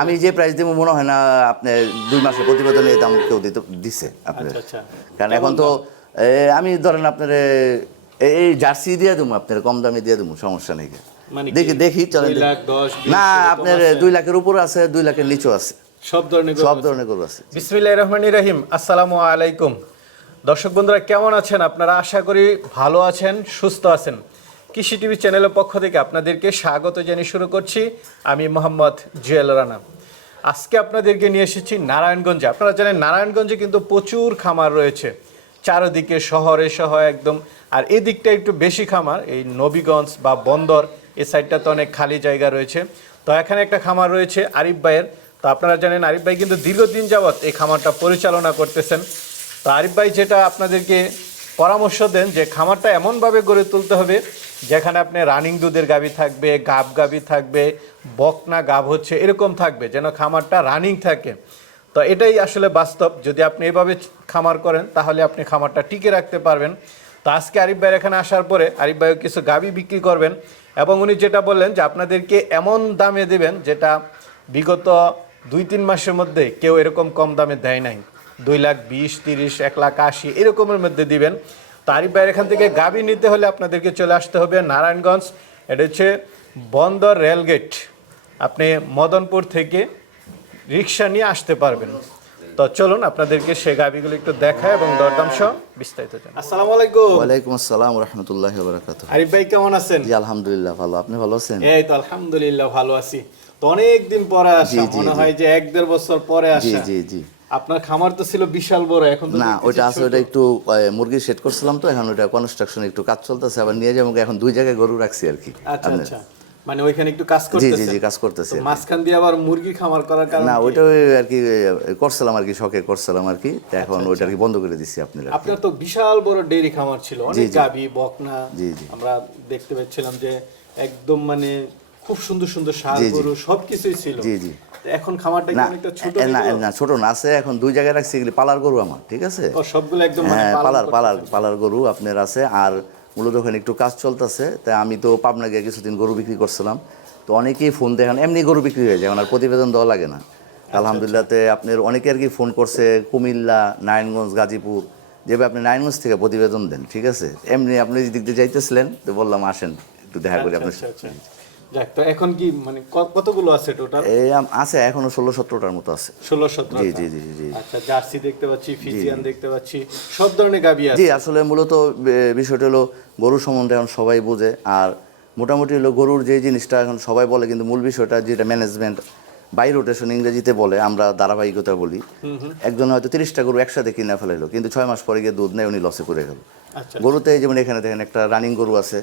আমি যে প্রাইস দেবো মনে হয় না আপনি দুই মাসের প্রতিবেদনে এই দাম কেউ দিতে দিছে আপনার আচ্ছা আচ্ছা। কারণ এখন তো আমি ধরেন আপনার এই জার্সি দিয়ে দেবো আপনার কম দামে দিয়ে দেবো সমস্যা নেই। মানে দেখি দেখি চলেন না আপনার দুই লাখের উপর আছে দুই লাখের নিচেও আছে। সব ধরনের সব ধরনের গরু আছে। বিসমিল্লাহ রহমানি রহিম আসসালামু আলাইকুম। দর্শক বন্ধুরা কেমন আছেন? আপনারা আশা করি ভালো আছেন সুস্থ আছেন। কৃষি টিভি চ্যানেলের পক্ষ থেকে আপনাদেরকে স্বাগত জানিয়ে শুরু করছি। আমি মোহাম্মদ জুয়েল রানা। আজকে আপনাদেরকে নিয়ে এসেছি নারায়ণগঞ্জে। আপনারা জানেন নারায়ণগঞ্জে কিন্তু প্রচুর খামার রয়েছে। চারদিকে শহরে সহ একদম। আর এই দিকটা একটু বেশি খামার, এই নবীগঞ্জ বা বন্দর এই সাইডটাতে অনেক খালি জায়গা রয়েছে। তো এখানে একটা খামার রয়েছে আরিফ ভাইয়ের। তো আপনারা জানেন আরিফ ভাই কিন্তু দীর্ঘদিন যাবৎ এই খামারটা পরিচালনা করতেছেন। তো আরিফ ভাই, যেটা আপনাদেরকে পরামর্শ দেন যে খামারটা এমনভাবে গড়ে তুলতে হবে যেখানে আপনি রানিং দুধের গাবি থাকবে, গাব গাবি থাকবে, বকনা গাব হচ্ছে, এরকম থাকবে যেন খামারটা রানিং থাকে। তো এটাই আসলে বাস্তব। যদি আপনি এভাবে খামার করেন, তাহলে আপনি খামারটা টিকে রাখতে পারবেন। তো আজকে আরিফ ভাইয়ের এখানে আসার পরে আরিফ ভাইও কিছু গাবি বিক্রি করবেন এবং উনি যেটা বললেন যে আপনাদেরকে এমন দামে দেবেন যেটা বিগত দুই তিন মাসের মধ্যে কেউ এরকম কম দামে দেয় নাই। দুই লাখ বিশ তিরিশ এক লাখ আশি এরকমের মধ্যে দিবেন। তো আরিফ ভাইয়ের এখান থেকে গাবি নিতে হলে আপনাদেরকে চলে আসতে হবে নারায়ণগঞ্জ। এটা হচ্ছে বন্দর রেলগেট। আপনি মদনপুর থেকে রিক্সা নিয়ে আসতে পারবেন। তো চলুন আপনাদেরকে সে গাবিগুলো একটু দেখায় এবং দরদাম সহ বিস্তারিত জানাই। আসসালামু আলাইকুম। ওয়ালাইকুম আসসালাম রহমতুল্লাহ বারাকাত আরিফ ভাই কেমন আছেন? জি আলহামদুলিল্লাহ ভালো। আপনি ভালো আছেন? এই তো আলহামদুলিল্লাহ ভালো আছি। তো অনেক দিন পরে আসা মনে হয় যে এক দেড় বছর পরে আসা। জি জি জি। আপনার খামার তো ছিল বিশাল বড় এখন না ওইটা আছে ওটা একটু মুরগি সেট করছিলাম তো এখন ওটা কনস্ট্রাকশন একটু কাজ চলতেছে আবার নিয়ে যাব এখন দুই জায়গায় গরু রাখছি আর কি আচ্ছা আচ্ছা। মানে ওইখানে একটু কাজ জি জি জি কাজ করতেছি মাঝখান দিয়ে আবার মুরগি খামার করার কারণে না? ওইটা ওই আর কি করছিলাম আর কি শখে করছিলাম আর কি এখন আচ্ছা, ওইটা আর কি বন্ধ করে দিচ্ছি আপনার আপনার তো বিশাল বড় ডেইরি খামার ছিল অনেক গাবি বকনা। আমরা দেখতে পাচ্ছিলাম যে একদম মানে খুব সুন্দর সুন্দর জি। গরু সবকিছুই ছিল। জি, জি। এখন খামারটা অনেকটা ছোট না না ছোট না আছে এখন দুই জায়গায় রাখছি এগুলি পালার গরু আমার ঠিক আছে? সবগুলো একদম মানে হ্যাঁ পালার পালার পালার গরু আপনার আছে আর মূলত ওখানে একটু কাজ চলতেছে তাই আমি তো পাবনা গিয়ে কিছুদিন গরু বিক্রি করছিলাম তো অনেকেই ফোন দেখেন এমনি গরু বিক্রি হয়ে যায় আর প্রতিবেদন দেওয়া লাগে না। আলহামদুলিল্লাহতে আপনার অনেকে আর কি ফোন করছে কুমিল্লা নারায়ণগঞ্জ গাজীপুর যেভাবে আপনি নারায়ণগঞ্জ থেকে প্রতিবেদন দেন ঠিক আছে? এমনি আপনি দিক দিয়ে যাইতেছিলেন তো বললাম আসেন একটু দেখা করি আচ্ছা, আপনার আচ্ছা, আচ্ছা। যাক তো এখন কি মানে কতগুলো আছে টোটাল এই আছে এখনও ষোলো সতেরোটার মতো আছে। ষোলো সতেরো জি, জি, জি, জি। আচ্ছা জার্সি দেখতে পাচ্ছি ফিজিয়ান দেখতে পাচ্ছি সব ধরনের গাবি আছে? জি আসলে মূলত বিষয়টা হলো গরু সম্বন্ধে এখন সবাই বোঝে আর মোটামুটি হলো গরুর যে জিনিসটা এখন সবাই বলে কিন্তু মূল বিষয়টা যেটা ম্যানেজমেন্ট বাই রোটেশন ইংরেজিতে বলে আমরা ধারাবাহিকতা বলি। একজন হয়তো তিরিশটা গরু একসাথে কিনে ফেলাইলো কিন্তু ছয় মাস পরে গিয়ে দুধ নেয় উনি লসে করে গেল। আচ্ছা। গরুতে যেমন এখানে দেখেন একটা রানিং গরু আছে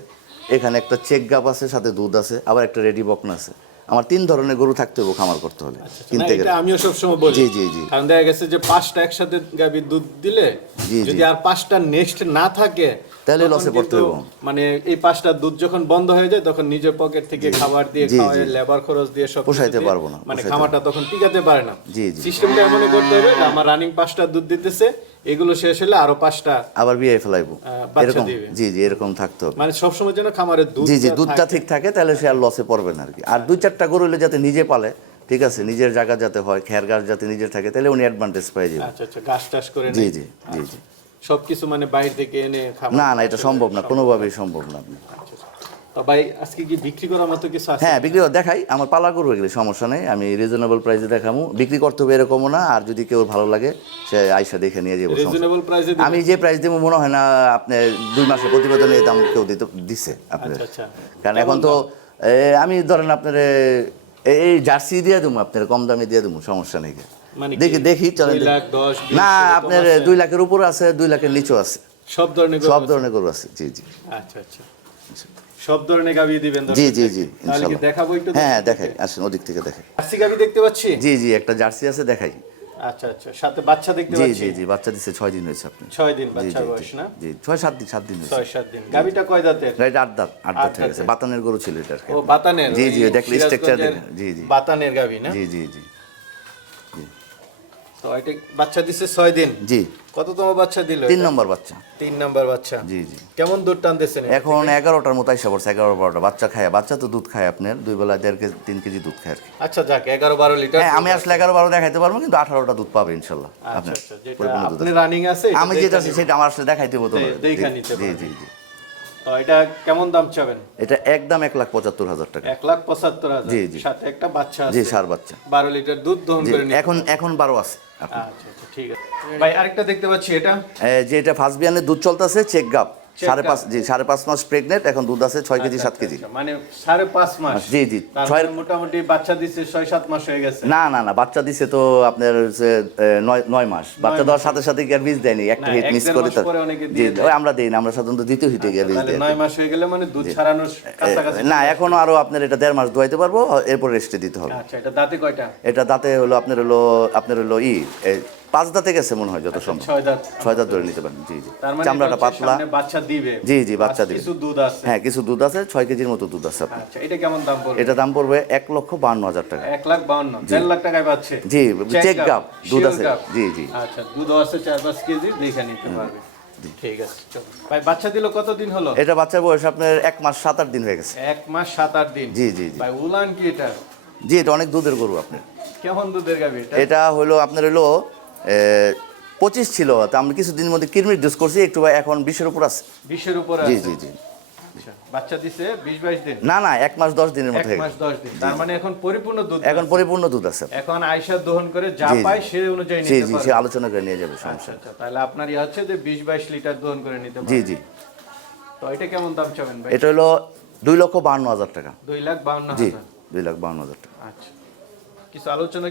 এখানে একটা চেক গাপ আছে সাথে দুধ আছে আবার একটা রেডি বকনা আছে আমার তিন ধরনের গরু থাকতে হবে খামার করতে হলে কিনতে গেলে এটা আমিও সবসময় বলি জি, জি, জি। কারণ দেখা গেছে যে পাঁচটা একসাথে গাভীর দুধ দিলে। যদি আর পাঁচটা নেক্সট না থাকে তাহলে লসে পড়তে হবে। মানে এই পাঁচটা দুধ যখন বন্ধ হয়ে যায় তখন নিজের পকেট থেকে খাবার দিয়ে খাওয়ায় লেবার খরচ দিয়ে সব পোষাইতে পারব না, মানে খামারটা তখন টিকাতে পারে না জি, জি। সিস্টেমটা এমনই করতে হবে যে আমার রানিং পাঁচটা দুধ দিতেছে এগুলো শেষ হলে আরও পাঁচটা আবার বিয়ে ফেলাইবো। এরকম জি জি এরকম থাকতে হবে। মানে সবসময় যেন খামারের দুধ জি জি দুধটা ঠিক থাকে তাহলে সে আর লসে পড়বে না আর কি আর দুই চারটা গরু হলে যাতে নিজে পালে ঠিক আছে নিজের জায়গা যাতে হয় খেয়ার গাছ যাতে নিজের থাকে তাহলে উনি অ্যাডভান্টেজ পেয়ে যাবে। আচ্ছা আচ্ছা গাছ টাস করে জি। জি জি জি। সবকিছু মানে বাইরে থেকে এনে না না এটা সম্ভব না কোনোভাবেই সম্ভব না। আপনি আচ্ছা, আচ্ছা। তো ভাই আজকে কি বিক্রি করার মতো কিছু আছে? হ্যাঁ বিক্রি দেখাই আমার পালা গরু এগুলি সমস্যা নেই আমি রিজনেবল প্রাইসে দেখাবো বিক্রি করতে হবে এরকমও না আর যদি কেউ ভালো লাগে সে আইসা দেখে নিয়ে যাব রিজনেবল প্রাইসে আমি যে প্রাইস দেবো মনে হয় না আপনি দুই মাসের প্রতিবেদনে দাম কেউ দিতে দিছে আপনার আচ্ছা আচ্ছা। কারণ এখন তো আমি ধরেন আপনার এই জার্সি দিয়ে দেবো আপনার কম দামে দিয়ে দেবো সমস্যা নেই। মানে দেখি দেখি চলেন না আপনার দুই লাখের উপর আছে দুই লাখের নিচেও আছে। সব ধরনের সব ধরনের গরু আছে জি জি। আচ্ছা আচ্ছা। সব ধরনের গাবি দিবেন জি জি জি ইনশাল্লাহ। দেখাবো একটু? হ্যাঁ দেখাই আসেন ওদিক থেকে দেখাই। জার্সি গাবি দেখতে পাচ্ছি? জি জি একটা জার্সি আছে দেখাই। আচ্ছা আচ্ছা সাথে বাচ্চা দেখতে পাচ্ছি? জি জি বাচ্চা দিচ্ছে ছয় দিন হয়েছে আপনি ছয় দিন জি বাচ্চার জি বয়স না? জি ছয় সাত দিন সাত দিন হয়েছে। ছয় সাত দিন। গাবিটা কয় দাঁতের? রাইট আট দাঁত আট দাঁত হয়ে গেছে। বাতানের গরু ছিল এটা ও বাতানের জি জি দেখলে স্ট্রাকচার জি জি। বাতানের গাবি না? জি জি জি। তো এটা বাচ্চা দিছে ছয় দিন। জি। কততম বাচ্চা দিল তিন নম্বর বাচ্চা। তিন নাম্বার বাচ্চা। জি জি। কেমন দুধ টানতেছেন? এখন এগারোটার মতো আইসা পড়ছে এগারো বারোটা। বাচ্চা খায় বাচ্চা তো দুধ খায় আপনার দুই বেলা দেড় কেজি তিন কেজি দুধ খায় আর কি। আচ্ছা যাক এগারো বারো লিটার হ্যাঁ আমি আসলে এগারো বারো দেখাইতে পারব কিন্তু আঠারোটা দুধ পাবে ইনশাল্লাহ আচ্ছা আপনার আচ্ছা রানিং আছে আমি যেটা সেটা আমার আসলে দেখাইতে হতো জি জি জি। তো এটা কেমন দাম চাবেন? এটা একদম এক লাখ পঁচাত্তর হাজার টাকা। এক লাখ পঁচাত্তর হাজার। জি, জি। সাথে একটা বাচ্চা জি সার বাচ্চা। বারো লিটার দুধ দহন করে এখন এখন বারো আছে আচ্ছা আচ্ছা ঠিক আছে। ভাই আরেকটা দেখতে পাচ্ছি এটা। যে এটা ফার্স্ট বিয়ানের দুধ চলতেছে চেক গাপ সাড়ে পাঁচ জি সাড়ে পাঁচ মাস প্রেগনেন্ট এখন দুধ আছে ছয় কেজি সাত কেজি। আচ্ছা, মানে সাড়ে পাঁচ মাস। জি, জি। ছয়ের- মানে মোটামুটি বাচ্চা দিচ্ছে ছয় সাত মাস হয়ে গেছে। না না না বাচ্চা দিছে তো আপনার হচ্ছে, নয় নয় মাস। বাচ্চা দেওয়ার সাথে সাথে কি আর বীজ দেয়নি? একটা হিট মিস করে তো জি ওই আমরা দিই না আমরা সাধারণত দ্বিতীয় হিটে গিয়ে বীজ দিই। নয় মাস হয়ে গেলে মানে দুধ ছাড়ানোর কাছাকাছি না এখনও আরও আপনার এটা দেড় মাস দোয়াইতে পারব এরপর রেস্টে দিতে হবে। আচ্ছা এটা দাঁতে কয়টা? এটা দাঁতে হলো আপনার হলো আপনার হলো ই পাঁচ দাঁতে গেছে মনে হয় যত সম্ভব। ছয় দাঁত ধরে নিতে পারেন জি জি। মানে চামড়াটা পাতলা। বাচ্চা দিবে। জি, জি, বাচ্চা দিবে। কিছু দুধ আছে। হ্যাঁ কিছু দুধ আছে ছয় কেজির মতো দুধ আছে আপনার। আচ্ছা এটা কেমন দাম পড়বে? এটা দাম পড়বে এক লক্ষ বান্ন হাজার টাকা। এক লাখ বাউন্ন দেড় লাখ টাকায় পাচ্ছে। জি, gap, gap, দুধ আছে। জি, জি। আচ্ছা দুধ আছে চার পাঁচ কেজি দেখে নিতে পারবে। ঠিক আছে চলো। ভাই বাচ্চা দিল কতদিন হলো? এটা বাচ্চার বয়স আপনার এক মাস সাত আট দিন হয়ে গেছে। এক মাস সাত আট দিন। জি, জি, জি। ভাই উলান কি এটা? জি এটা অনেক দুধের গরু আপনার। কেমন দুধের গাবি এটা? এটা হলো আপনার হলো পঁচিশ ছিল তা আমি কিছুদিনের মধ্যে কিরমির ডোজ করছি একটু এখন বিশের উপর আছে। বিশের উপরে জি জি জি। আচ্ছা, বাচ্চা দিছে বিশ বাইশ দিন? না না এক মাস দশ দিনের এক মধ্যে হয়ে মাস গেছে। দশ দিন। তার মানে এখন পরিপূর্ণ দুধ এখন পরিপূর্ণ দুধ আছে। এখন আয়সা দহন করে যা জি, জি। পায় সে অনুযায়ী জি জি আলোচনা করে নিয়ে যাবে আচ্ছা সমস্যা আচ্ছা তাহলে আপনার ইয়ে হচ্ছে যে বিশ বাইশ লিটার দহন করে নিতে জি পারবে। জি। তো এটা কেমন দাম চাবেন ভাই? এটা হলো দুই লক্ষ বান্ন হাজার টাকা। দুই লাখ বাউন্ন জি হাজার। দুই লাখ বান্ন হাজার টাকা। আচ্ছা। কিছু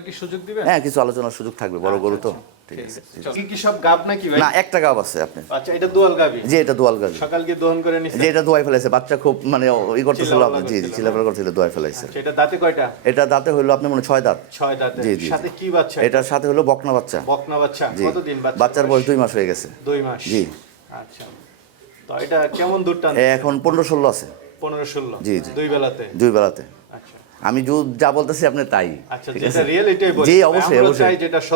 কি সুযোগ দিবেন? হ্যাঁ কিছু আলোচনার সুযোগ থাকবে বড় গরু তো। ঠিক আছে কি কি সব গাব নাকি ভাই? না একটা গাব আছে আপনি। আচ্ছা এটা দুয়াল গাবি? যে এটা দোয়াল গাছ সকাল গিয়ে দহন করে নিছে যে এটা দোয়াই ফেলাইছে বাচ্চা খুব মানে ই করতেছিল চিল্লাপাল্লা জি জি করছিল। চিলাপালা দোয়াই ফেলাইছে আচ্ছা, এটা দাঁতে কয়টা? এটা দাঁতে হইল আপনি মনে ছয় দাঁত। ছয় দাঁতে। জি, জি, জি। সাথে কি বাচ্চা? এটার সাথে হলো বকনা বাচ্চা। বকনা বাচ্চা। কতদিন বাচ্চা? বাচ্চার বয়স দুই মাস হয়ে গেছে। দুই মাস। জি। আচ্ছা। তো এটা কেমন টান এখন পনেরো ষোলো আছে। পনেরো ষোলো। জি, জি। দুই বেলাতে? দুই বেলাতে। আচ্ছা আমি যু যা বলতেছি আপনি তাই। আচ্ছা জি অবশ্যই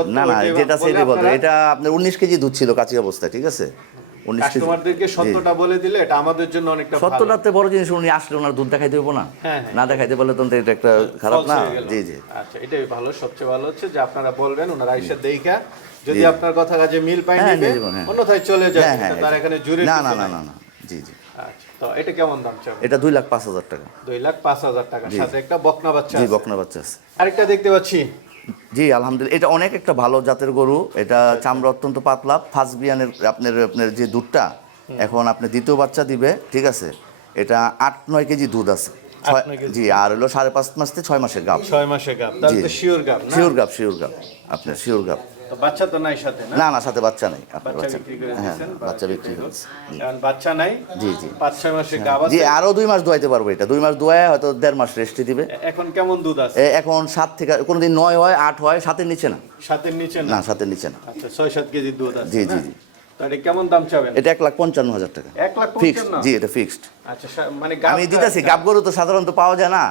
না না যেটা সেটাই বলতে এটা আপনার উনিশ কেজি দুধ ছিল কাঁচি অবস্থায় ঠিক আছে? কাস্টমারদেরকে সত্যটা বলে দিলে এটা আমাদের জন্য অনেকটা ভালো। সত্যটাতে বড় জিনিস উনি আসলে ওনার দুধ দেখাইতে না। হ্যাঁ, হ্যাঁ। না দেখাইতে পারলে তো এটা একটা খারাপ না? জি জি। আচ্ছা এটাই ভালো সবচেয়ে ভালো হচ্ছে যে আপনারা বলবেন ওনারা যদি আপনার কথা কাজে মিল পাই হ্যাঁ। অন্যথায় চলে যায় তার এখানে জুড়ে না না না না। জি জি। আচ্ছা। তো এটা কেমন দাম চাবে এটা দুই লাখ পাঁচ হাজার টাকা। দুই লাখ পাঁচ হাজার টাকা। সাথে একটা বকনা বাচ্চা জি বকনা বাচ্চা আছে। আরেকটা দেখতে পাচ্ছি। জি আলহামদুলিল্লাহ। এটা অনেক একটা ভালো জাতের গরু। এটা চামড়া অত্যন্ত পাতলা। ফার্স্ট বিয়ানের আপনার আপনার যে দুধটা এখন আপনি দ্বিতীয় বাচ্চা দিবে ঠিক আছে? এটা আট নয় কেজি দুধ আছে। ছয়- জি আর হলো সাড়ে পাঁচ মাস থেকে ছয় মাসের গাপ ছয় মাসে গাব। তাহলে জি। তো শিওর গাব শিওর গাপ শিওর গাপ আপনার শিওর গাপ বাচ্চা তো নাই সাথে না? না সাথে বাচ্চা নেই বাচ্চা বিক্রি করে হ্যাঁ দিয়েছেন বাচ্চা বিক্রি নাই জি জি। পাঁচ ছয় মাসে গাব জি আরও দুই মাস দোয়াইতে পারব এটা। দুই মাস দোয়ায় হয়তো দেড় মাস রেস্টে দিবে। এখন কেমন দুধ আছে? এখন সাত থেকে কোনোদিন নয় হয় আট হয় সাতের নিচে না। সাতের নিচে না? না সাতের নিচে না। আচ্ছা ছয় সাত কেজি দুধ আছে জি, জি, জি। কেমন দাম চাবেন? এটা এক লাখ পঞ্চান্ন হাজার টাকা। এক লাখ ফিক্সড জি এটা ফিক্সড। আচ্ছা মানে আমি দিতেছি গাব গরু তো সাধারণত পাওয়া যায় না।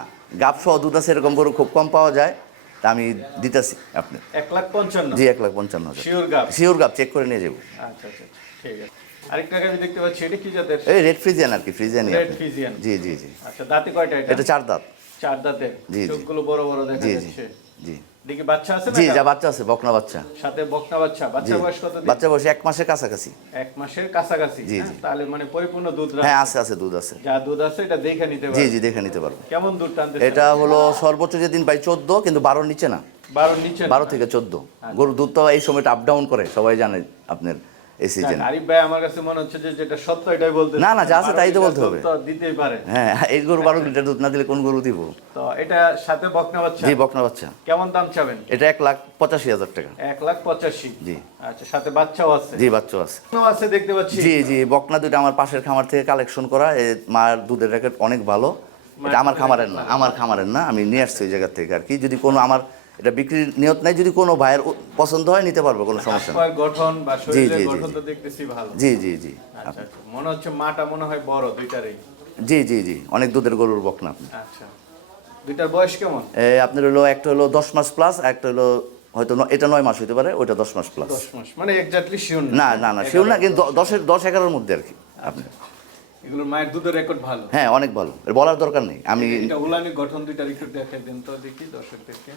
গাব সহ দুধ আছে এরকম গরু খুব কম পাওয়া যায়। তা আমি দিতেছি আপনি। এক লাখ পঞ্চান্ন। জি এক লাখ পঞ্চান্ন হাজার। Sure gap sure gap check করে নিয়ে যাব। আচ্ছা আচ্ছা ঠিক আছে। আরেকটা গাবি দেখতে পাচ্ছি এটা কি জাতের? এই রেড ফ্রিজিয়ান আর কি ফ্রিজিয়ান রেড ফ্রিজিয়ান জি জি জি। আচ্ছা দাঁতে কয়টা এটা? এটা চার দাঁত। চার দাঁতে জি, জি। চোখগুলো বড় বড় দেখা যাচ্ছে। জি। দেখি বাচ্চা আছে না জি যা বাচ্চা আছে বকনা বাচ্চা। সাথে বকনা বাচ্চা। বাচ্চা বয়স কত? বাচ্চা বয়স এক মাসের কাছাকাছি। এক মাসের কাছাকাছি জি, হ্যাঁ? তাহলে মানে পরিপূর্ণ দুধ হ্যাঁ আছে আছে দুধ আছে। যা দুধ আছে এটা দেখে নিতে জি পারবে। জি দেখে নিতে পারবে। কেমন দুধ টানতে এটা হলো সর্বোচ্চ যেদিন পাই চোদ্দ কিন্তু বারোর নিচে না। বারোর নিচে বারো থেকে চোদ্দ। গরু দুধ তো এই সময়টা আপ ডাউন করে সবাই জানে আপনার। এই সিজনে আরিফ ভাই আমার কাছে মনে হচ্ছে যে যেটা সত্য এটাই বলতে না, না, যা আছে তাই তো বলতে হবে। দিতেই পারে। হ্যাঁ এই গরু বারো লিটার দুধ না দিলে কোন গরু দিব? তো এটা সাথে বকনা বাচ্চা? জি বকনা বাচ্চা। কেমন দাম চাবেন? এটা এক লাখ পঁচাশি হাজার টাকা। এক লাখ পঁচাশি? জি। আচ্ছা সাথে বাচ্চাও আছে। জি বাচ্চা আছে। আছে দেখতে পাচ্ছি। জি জি বকনা দুটো আমার পাশের খামার থেকে কালেকশন করা। মার দুধের র্যাকেট অনেক ভালো। এটা আমার খামারের না আমার খামারের না আমি নিয়ে আসছি ওই জায়গা থেকে আর কি। যদি কোনো আমার এটা বিক্রির নিয়ত নাই যদি কোনো ভাইয়ের পছন্দ হয় নিতে পারব কোনো সমস্যা নেই। গঠন বা জি, জি, জি। দেখতেছি ভালো। জি জি জি। আচ্ছা আচ্ছা। মনে হচ্ছে মাটা মনে হয় বড় দুইটারই। জি জি জি। অনেক দুধের গরুর বকনা আপনি। আচ্ছা। দুইটার বয়স কেমন? আপনার হলো একটা হলো দশ মাস প্লাস একটা হলো হয়তো এটা নয় মাস হতে পারে ওইটা দশ মাস প্লাস দশ মাস মানে এক্স্যাক্টলি শিওর না। না না শিওর না কিন্তু দশের দশ এগারোর মধ্যে আর কি আপনি। এগুলোর মায়ের দুধের রেকর্ড ভালো। হ্যাঁ অনেক ভালো। বলার দরকার নেই। আমি এটা উলানি গঠন দুইটা দেখাই দেন তো দেখি দর্শকদেরকে।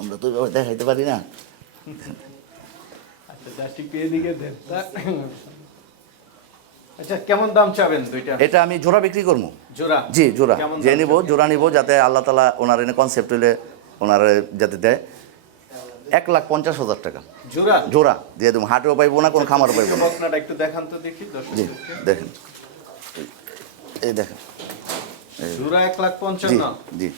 আমরা তো দেখাইতে পারি না। আচ্ছা আচ্ছা কেমন দাম চাবেন দুইটা? এটা আমি জোড়া বিক্রি করব। জোড়া? জি জোড়া। যে নিব জোড়া নিব যাতে আল্লাহ তালা ওনার এনে কনসেপ্ট হলে ওনার যাতে দেয়। এক লাখ পঞ্চাশ হাজার টাকা। জোড়া? জোড়া দিয়ে দেবো। হাটেও পাইবো না কোনো খামারও পাইবো না। একটু দেখান তো দেখি জি দেখেন। এই দেখেন। জোড়া এক লাখ পঞ্চান্ন। জি।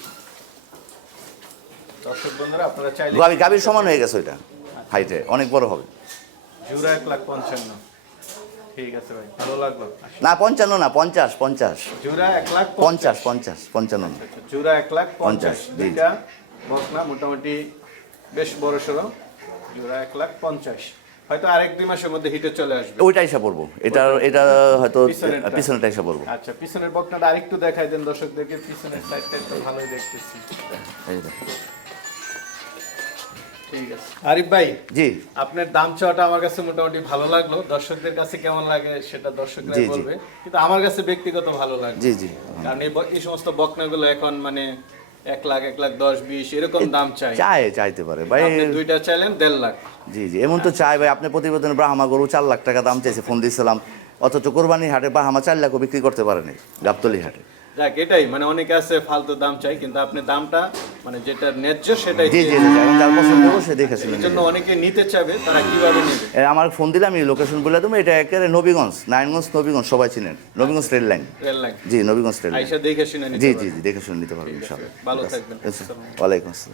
দর্শক বন্ধুরা আপনারা চাইলে গাবি গাবির সমান হয়ে গেছে ওইটা হাইটে অনেক বড় হবে। জোড়া এক লাখ পঞ্চান্ন। ঠিক আছে ভাই ভালো লাগল। না পঞ্চান্ন না পঞ্চাশ পঞ্চাশ। জোড়া এক লাখ পঞ্চাশ। পঞ্চাশ পঞ্চান্ন না। জোড়া এক লাখ পঞ্চাশ। দুইটা বকনা মোটামুটি বেশ বড় সড়ো। জোড়া এক লাখ পঞ্চাশ। হয়তো আরেক দুই মাসের মধ্যে হিটে চলে আসবে। ওইটা এসে পড়ব এটা এটা হয়তো পিছনেরটা। এসে পড়ব আচ্ছা পিছনের বকনাটা আরেকটু দেখাই দেন দর্শকদেরকে। পিছনের সাইডটা একটু ভালোই দেখতেছি। এই আরিফ ভাই জি। আপনার দাম চাওয়াটা আমার কাছে মোটামুটি ভালো লাগল। দর্শকদের কাছে কেমন লাগে সেটা দর্শকরা। বলবে। কিন্তু আমার কাছে ব্যক্তিগত ভালো লাগে জি জি কারণ এই সমস্ত বকনাগুলো এখন মানে এক লাখ এক লাখ দশ বিশ এরকম দাম চাই। চায় চাইতে পারে। ভাই আপনি দুইটা চাইলেন দেড় লাখ। জি জি এমন তো চাই ভাই। আপনি প্রতিবেদনে ব্রাহ্মা গরু চার লাখ টাকা দাম চাইছে ফোন দিয়েছিলাম। অথচ কোরবানি হাটে ব্রাহ্মা চার লাখও বিক্রি করতে পারেনি গাবতলি হাটে। যাক এটাই। মানে অনেকে আছে ফালতু দাম চাই কিন্তু আপনি দামটা মানে যেটা ন্যায্য সেটাই জি জি জি, এখন যার পছন্দ সে দেখে শুনে এই জন্য অনেকে নিতে চাবে তারা কীভাবে নেবে? এ, আমার ফোন দিলে আমি লোকেশন বলে দেবো এটা একেবারে নবীগঞ্জ নারায়ণগঞ্জ নবীগঞ্জ সবাই চিনেন। Nabiganj rail line. Rail line. জি নবীগঞ্জ রেল লাইন। আইসা দেখে শুনে নিতে জি জি জি দেখে শুনে নিতে পারবেন ইনশাআল্লাহ ভালো। থাকবেন। ওয়ালাইকুম আসসালাম।